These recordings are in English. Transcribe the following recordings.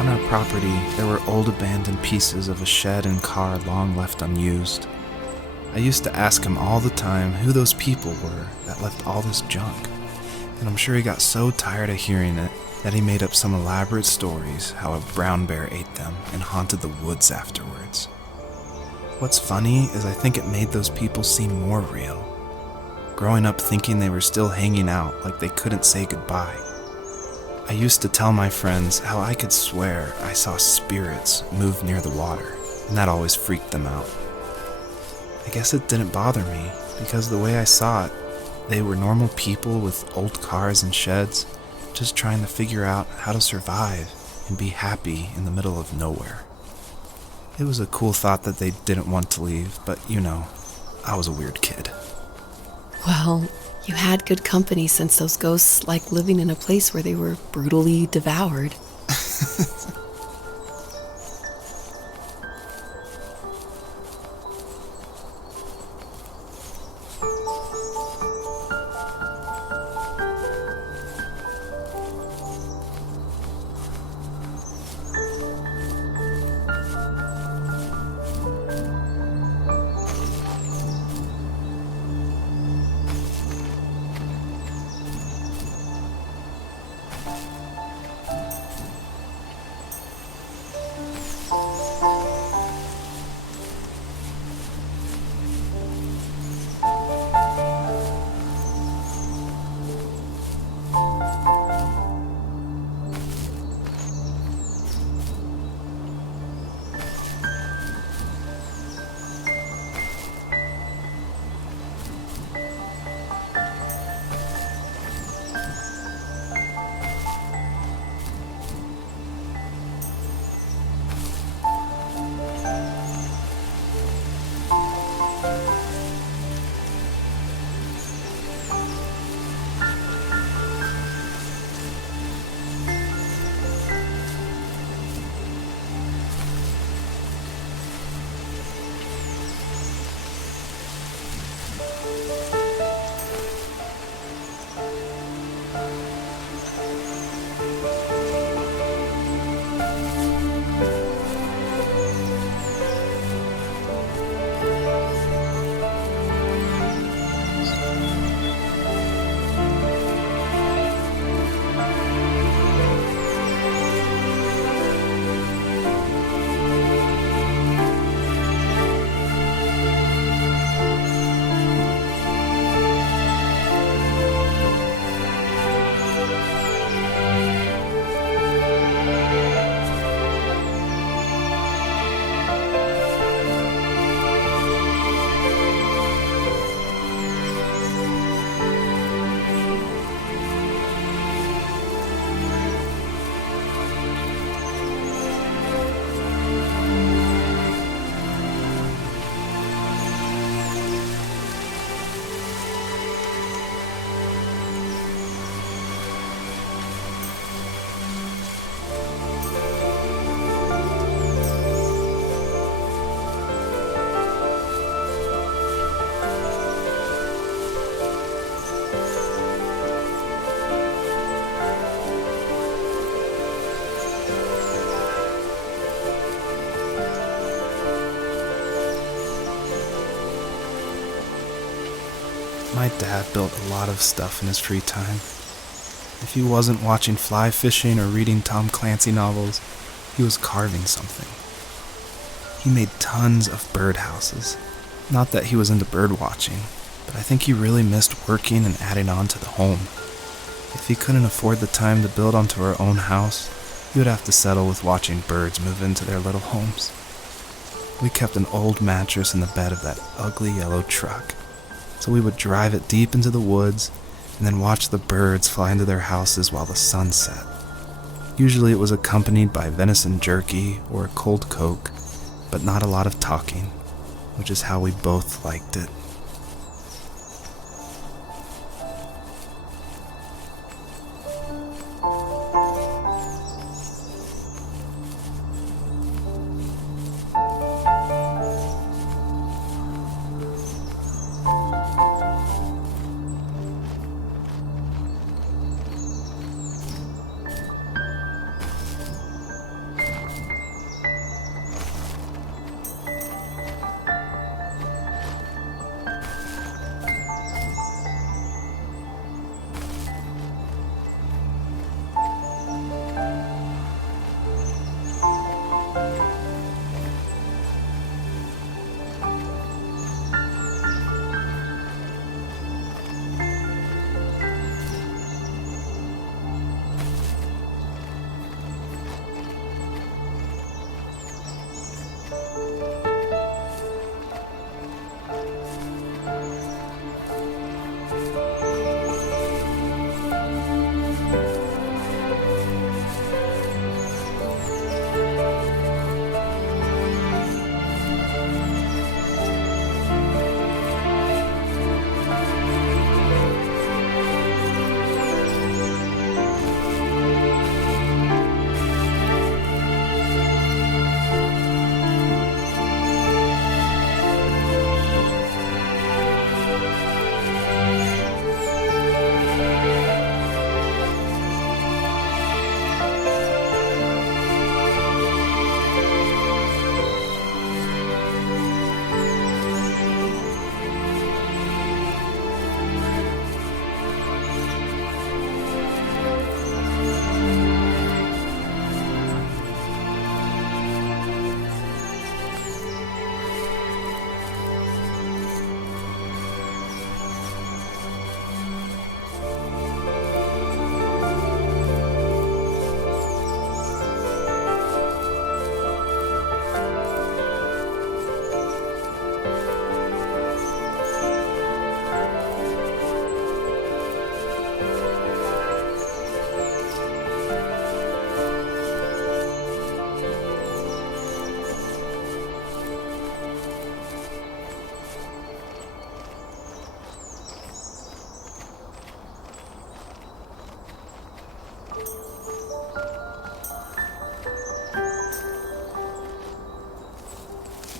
On our property, there were old abandoned pieces of a shed and car long left unused. I used to ask him all the time who those people were that left all this junk, and I'm sure he got so tired of hearing it that he made up some elaborate stories how a brown bear ate them and haunted the woods afterwards. What's funny is I think it made those people seem more real, growing up thinking they were still hanging out like they couldn't say goodbye. I used to tell my friends how I could swear I saw spirits move near the water, and that always freaked them out. I guess it didn't bother me, because the way I saw it, they were normal people with old cars and sheds, just trying to figure out how to survive and be happy in the middle of nowhere. It was a cool thought that they didn't want to leave, but I was a weird kid. Well, you had good company since those ghosts like living in a place where they were brutally devoured. My dad built a lot of stuff in his free time. If he wasn't watching fly fishing or reading Tom Clancy novels, he was carving something. He made tons of birdhouses. Not that he was into bird watching, but I think he really missed working and adding on to the home. If he couldn't afford the time to build onto our own house, he would have to settle with watching birds move into their little homes. We kept an old mattress in the bed of that ugly yellow truck, so we would drive it deep into the woods and then watch the birds fly into their houses while the sun set. Usually it was accompanied by venison jerky or a cold Coke, but not a lot of talking, which is how we both liked it.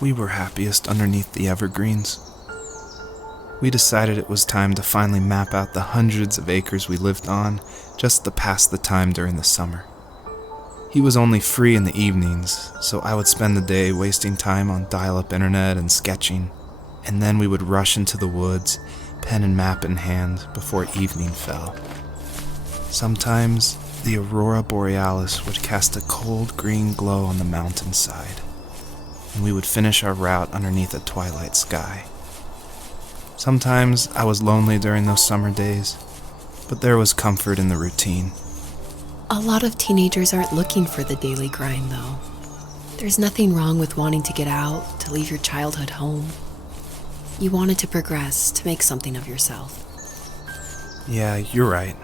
We were happiest underneath the evergreens. We decided it was time to finally map out the hundreds of acres we lived on just to pass the time during the summer. He was only free in the evenings, so I would spend the day wasting time on dial-up internet and sketching, and then we would rush into the woods, pen and map in hand, before evening fell. Sometimes, the aurora borealis would cast a cold green glow on the mountainside, and we would finish our route underneath a twilight sky. Sometimes I was lonely during those summer days, but there was comfort in the routine. A lot of teenagers aren't looking for the daily grind, though. There's nothing wrong with wanting to get out, to leave your childhood home. You wanted to progress, to make something of yourself. Yeah, you're right.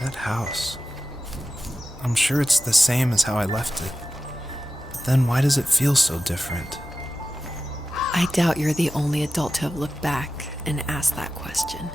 That house. I'm sure it's the same as how I left it. But then why does it feel so different? I doubt you're the only adult to have looked back and asked that question.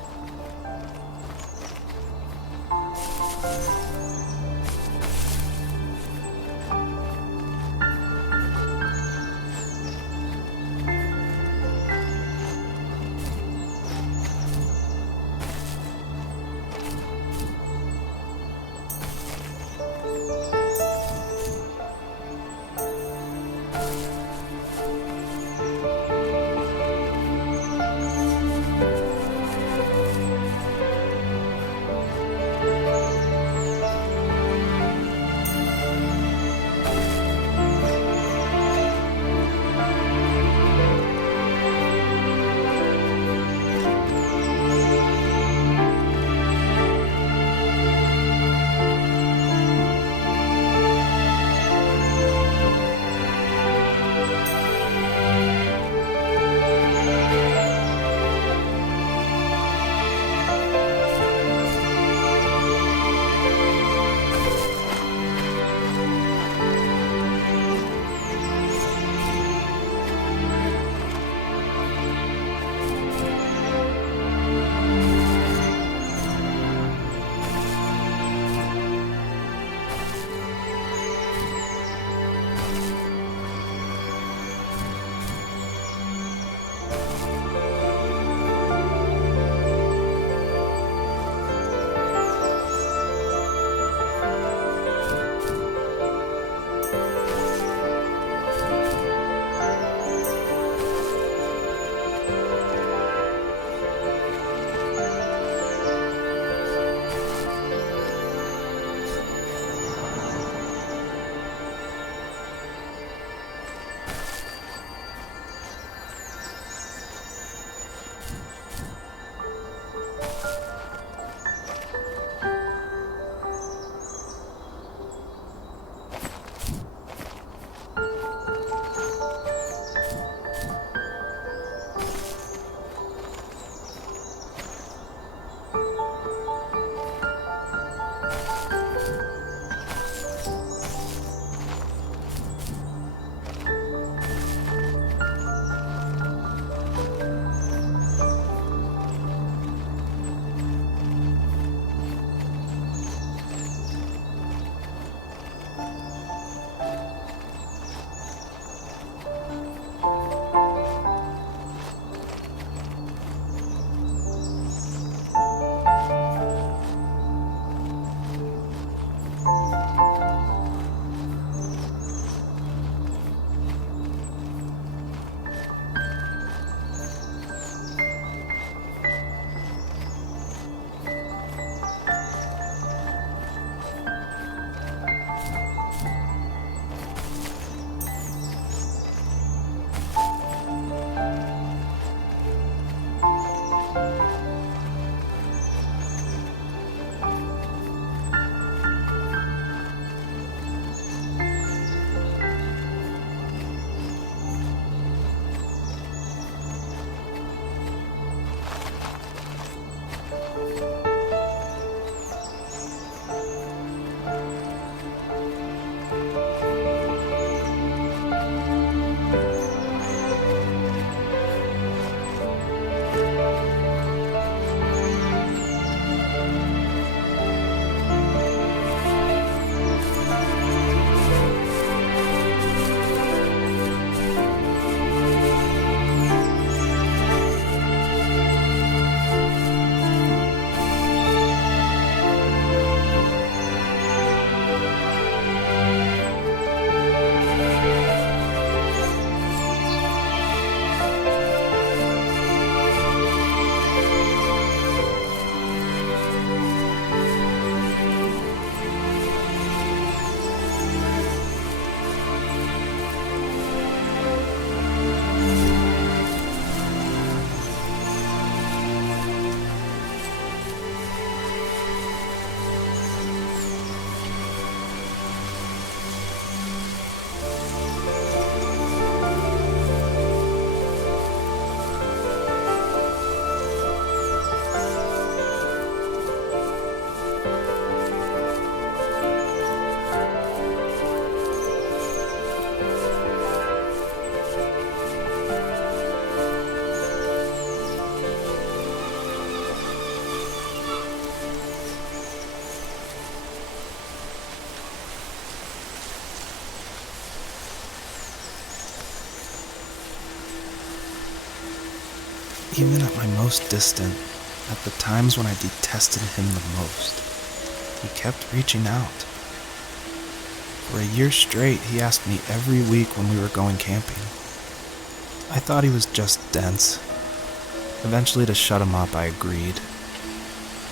even at my most distant, at the times when I detested him the most, he kept reaching out. For a year straight, he asked me every week when we were going camping. I thought he was just dense. Eventually, to shut him up, I agreed.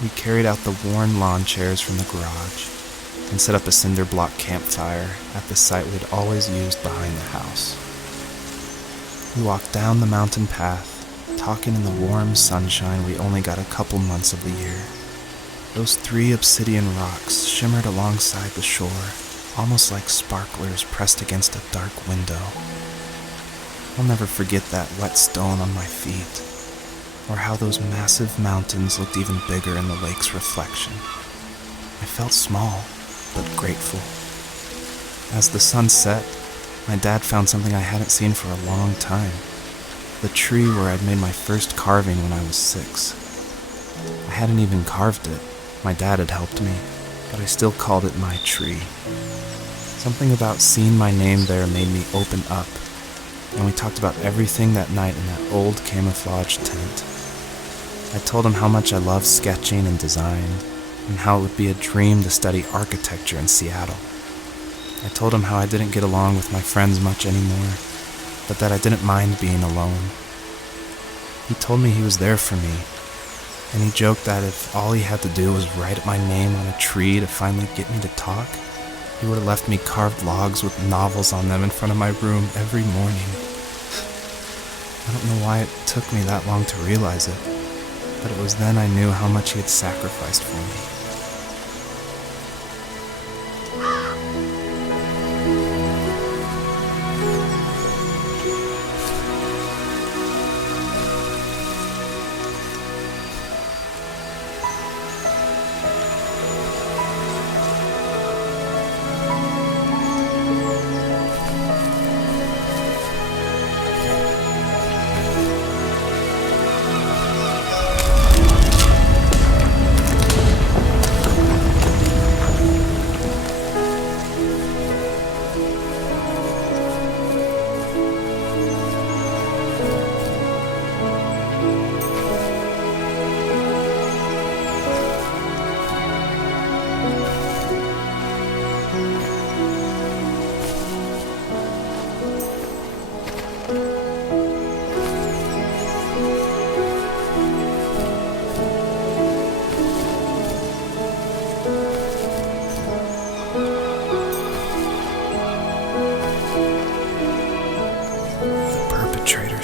We carried out the worn lawn chairs from the garage and set up a cinder block campfire at the site we'd always used behind the house. We walked down the mountain path, talking in the warm sunshine we only got a couple months of the year. Those 3 obsidian rocks shimmered alongside the shore, almost like sparklers pressed against a dark window. I'll never forget that wet stone on my feet, or how those massive mountains looked even bigger in the lake's reflection. I felt small, but grateful. As the sun set, my dad found something I hadn't seen for a long time. The tree where I'd made my first carving when I was 6. I hadn't even carved it. My dad had helped me, but I still called it my tree. Something about seeing my name there made me open up, and we talked about everything that night in that old camouflage tent. I told him how much I loved sketching and design, and how it would be a dream to study architecture in Seattle. I told him how I didn't get along with my friends much anymore, but that I didn't mind being alone. He told me he was there for me, and he joked that if all he had to do was write my name on a tree to finally get me to talk, he would have left me carved logs with novels on them in front of my room every morning. I don't know why it took me that long to realize it, but it was then I knew how much he had sacrificed for me.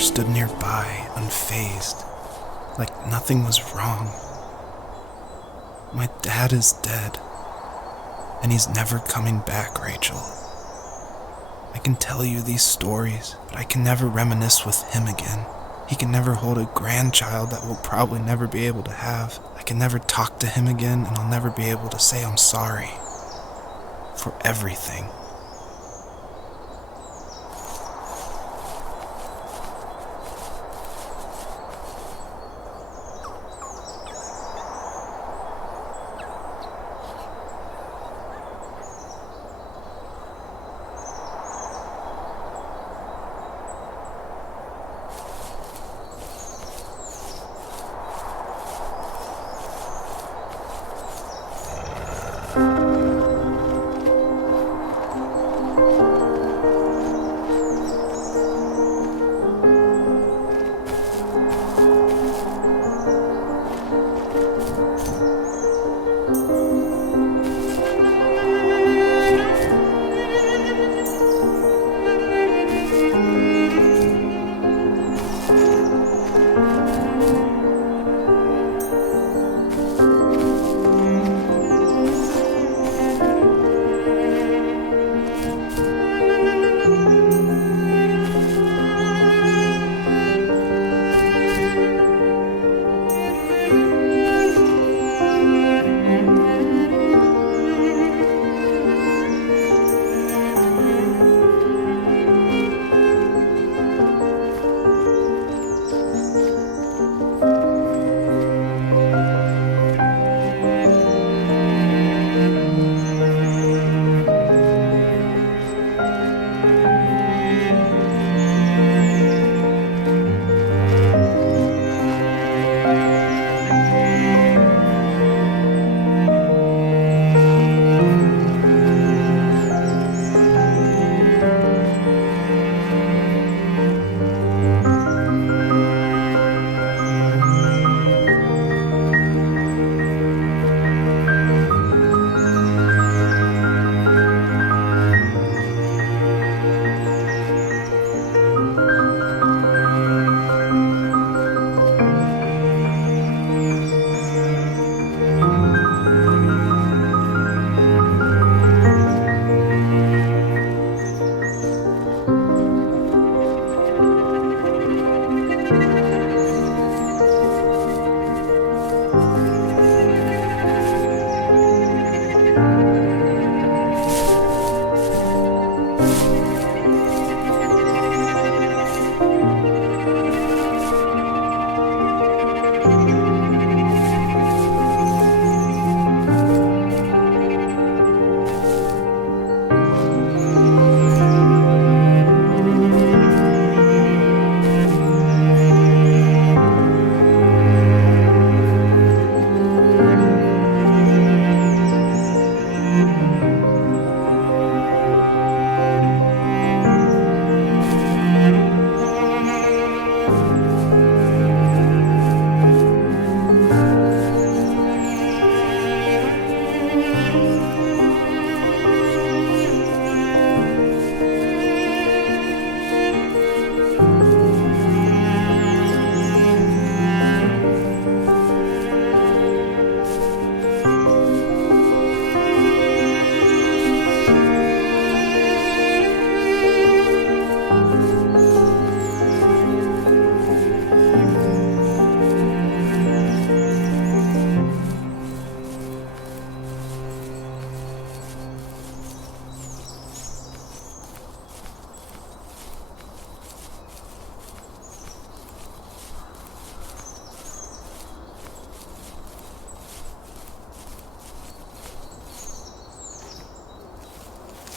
Stood nearby, unfazed, like nothing was wrong. My dad is dead, and he's never coming back, Rachel. I can tell you these stories, but I can never reminisce with him again. He can never hold a grandchild that we'll probably never be able to have. I can never talk to him again, and I'll never be able to say I'm sorry for everything.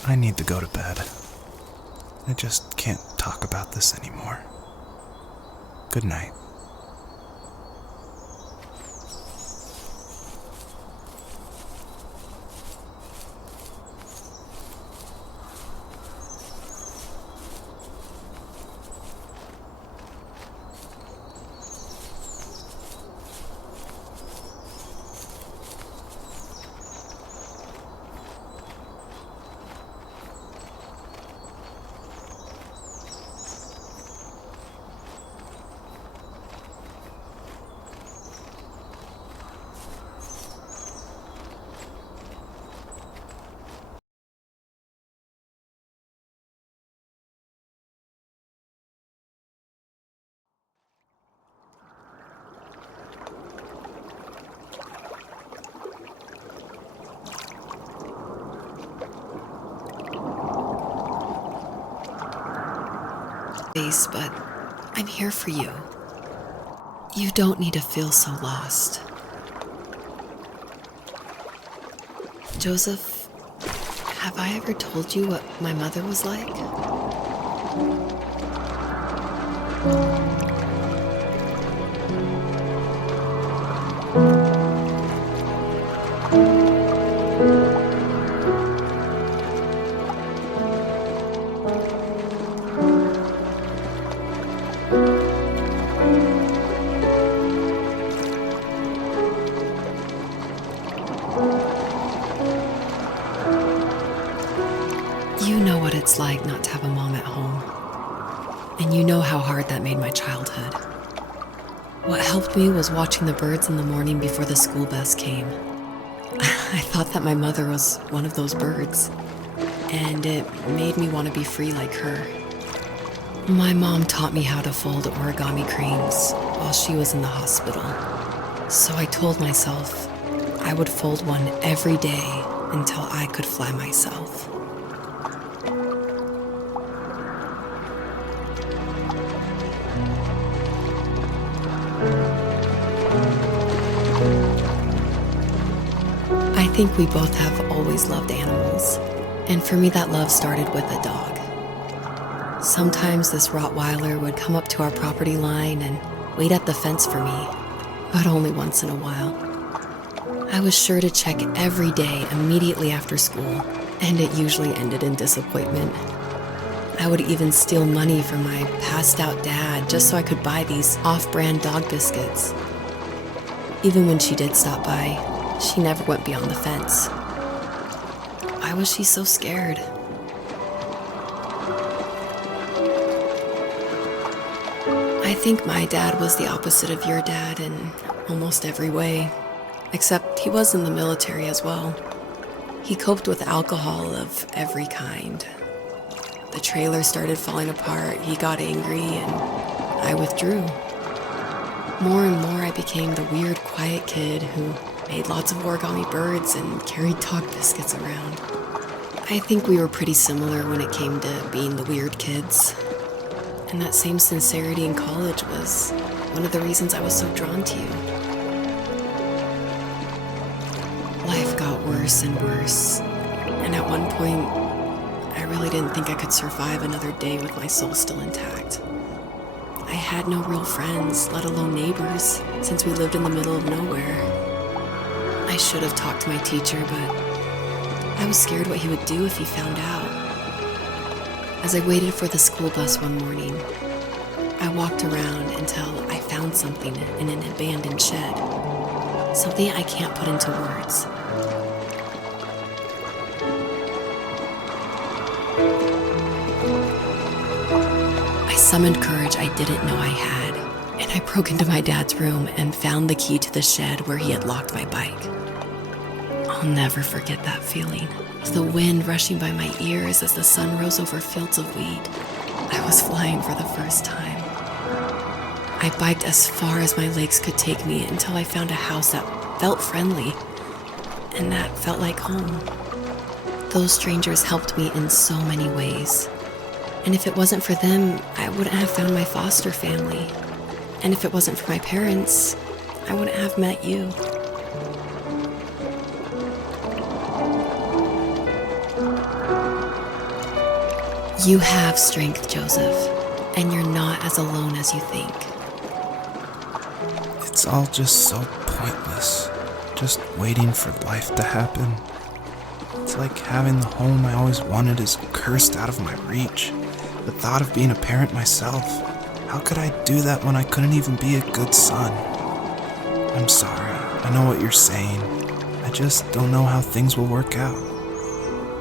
I need to go to bed. I just can't talk about this anymore. Good night. But I'm here for you. You don't need to feel so lost. Joseph, have I ever told you what my mother was like? You know what it's like not to have a mom at home. And you know how hard that made my childhood. What helped me was watching the birds in the morning before the school bus came. I thought that my mother was one of those birds, and it made me want to be free like her. My mom taught me how to fold origami cranes while she was in the hospital. So I told myself I would fold one every day until I could fly myself. I think we both have always loved animals, and for me that love started with a dog. Sometimes this Rottweiler would come up to our property line and wait at the fence for me, but only once in a while. I was sure to check every day immediately after school, and it usually ended in disappointment. I would even steal money from my passed-out dad just so I could buy these off-brand dog biscuits. Even when she did stop by, she never went beyond the fence. Why was she so scared? I think my dad was the opposite of your dad in almost every way, except he was in the military as well. He coped with alcohol of every kind. The trailer started falling apart, he got angry, and I withdrew. More and more I became the weird, quiet kid who made lots of origami birds and carried dog biscuits around. I think we were pretty similar when it came to being the weird kids. And that same sincerity in college was one of the reasons I was so drawn to you. Life got worse and worse, and at one point, I really didn't think I could survive another day with my soul still intact. I had no real friends, let alone neighbors, since we lived in the middle of nowhere. I should have talked to my teacher, but I was scared what he would do if he found out. As I waited for the school bus one morning, I walked around until I found something in an abandoned shed. Something I can't put into words. I summoned courage I didn't know I had, and I broke into my dad's room and found the key to the shed where he had locked my bike. I'll never forget that feeling. The wind rushing by my ears as the sun rose over fields of wheat. I was flying for the first time. I biked as far as my legs could take me until I found a house that felt friendly and that felt like home. Those strangers helped me in so many ways. And if it wasn't for them, I wouldn't have found my foster family. And if it wasn't for my parents, I wouldn't have met you. You have strength, Joseph, and you're not as alone as you think. It's all just so pointless, just waiting for life to happen. It's like having the home I always wanted is cursed out of my reach. The thought of being a parent myself, how could I do that when I couldn't even be a good son? I'm sorry, I know what you're saying. I just don't know how things will work out.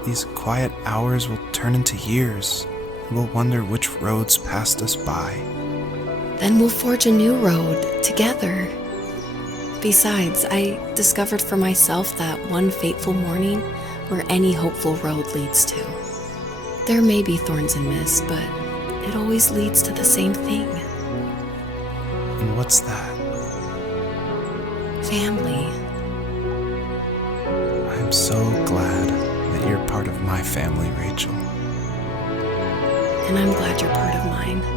These quiet hours will turn into years. We'll wonder which roads passed us by. Then we'll forge a new road together. Besides, I discovered for myself that one fateful morning where any hopeful road leads to. There may be thorns and mist, but it always leads to the same thing. And what's that? Family. I'm so glad that you're part of my family, Rachel. And I'm glad you're part of mine.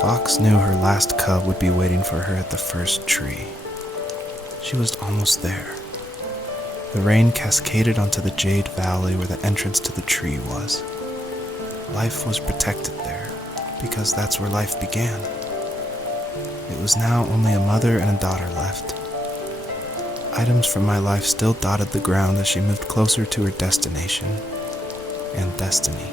Fox knew her last cub would be waiting for her at the first tree. She was almost there. The rain cascaded onto the jade valley where the entrance to the tree was. Life was protected there, because that's where life began. It was now only a mother and a daughter left. Items from my life still dotted the ground as she moved closer to her destination and destiny.